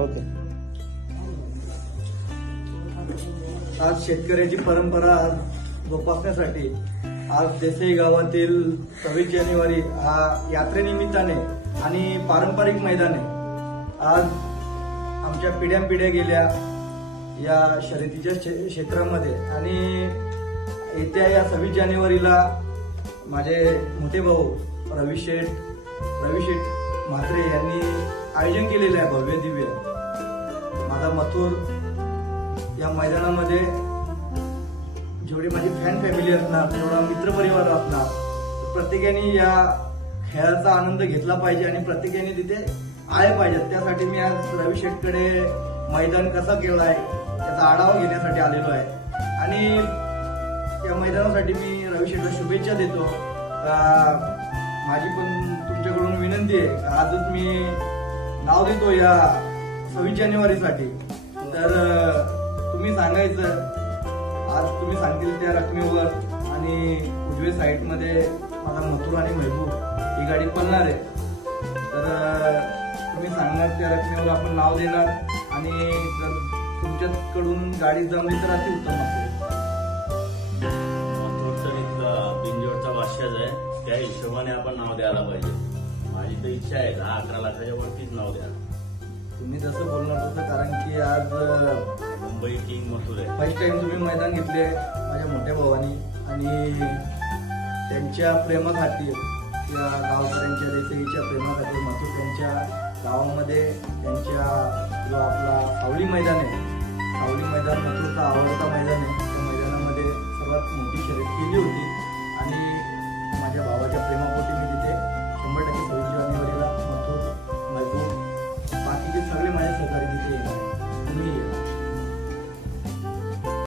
Okay. आज शेतकऱ्याची परंपरा जोपासण्यासाठी आज देसाई गावातील 26 जानेवारी हा यात्रेनिमित्ताने आणि पारंपरिक मैदाने आज आमच्या पिढ्यानपिढ्या गेल्या या शर्यतीच्या क्षेत्रामध्ये आणि येत्या या 26 जानेवारीला माझे मोठे भाऊ रवी शेठ म्हात्रे यांनी आयोजन केलेलं आहे भव्य दिव्य. माझा मथुर या मैदानामध्ये जेवढे माझी फॅन फॅमिली असणार, जेवढा मित्रपरिवार असणार, प्रत्येकाने या खेळाचा आनंद घेतला पाहिजे आणि प्रत्येकाने तिथे आले पाहिजेत. त्यासाठी मी आज रवी शेठकडे मैदान कसं केलं आहे त्याचा आढावा घेण्यासाठी आलेलो आहे आणि या मैदानासाठी मी रवी शेठला शुभेच्छा देतो. माझी पण तुमच्याकडून विनंती आहे, आजच मी नाव देतो या 26 जानेवारीसाठी. तर तुम्ही सांगायचं, आज तुम्ही सांगतील त्या रकमेवर आणि उजवे साईडमध्ये माझा मथुर आणि महबूब ही गाडी पळणार आहे. तर तुम्ही सांगणार त्या रकमेवर आपण नाव देणार आणि जर तुमच्याकडून गाडी जमली तर अति उत्तम असेल. मथुर तर इथलं बिंजोडचा वाश्याच आहे, त्या हिशोबाने आपण नाव द्यायला पाहिजे. माझी तर इच्छा आहे 10-11 लाखाच्या वरतीच नाव द्या. तुम्ही जसं बोलणार तसं, कारण की आज मुंबई किंग मथुर आहे. फर्स्ट टाइम तुम्ही मैदान घेतले माझ्या मोठ्या भावानी आणि त्यांच्या प्रेमासाठी, त्या गावकऱ्यांच्या देसाईच्या प्रेमासाठी मथुर त्यांच्या गावामध्ये त्यांच्या जो आपला सावली मैदान आहे, सावली मैदान मथुरचा आवडता मैदान आहे, त्या मैदानामध्ये सर्वात मोठी शर्यत केली होती आणि माझ्या भावाच्या प्रेमापोटी मी तिथे 100% 26 जानेवारीला मथुर, महबूब, बाकीचे सगळे माझे सहकारी तिथे येणार.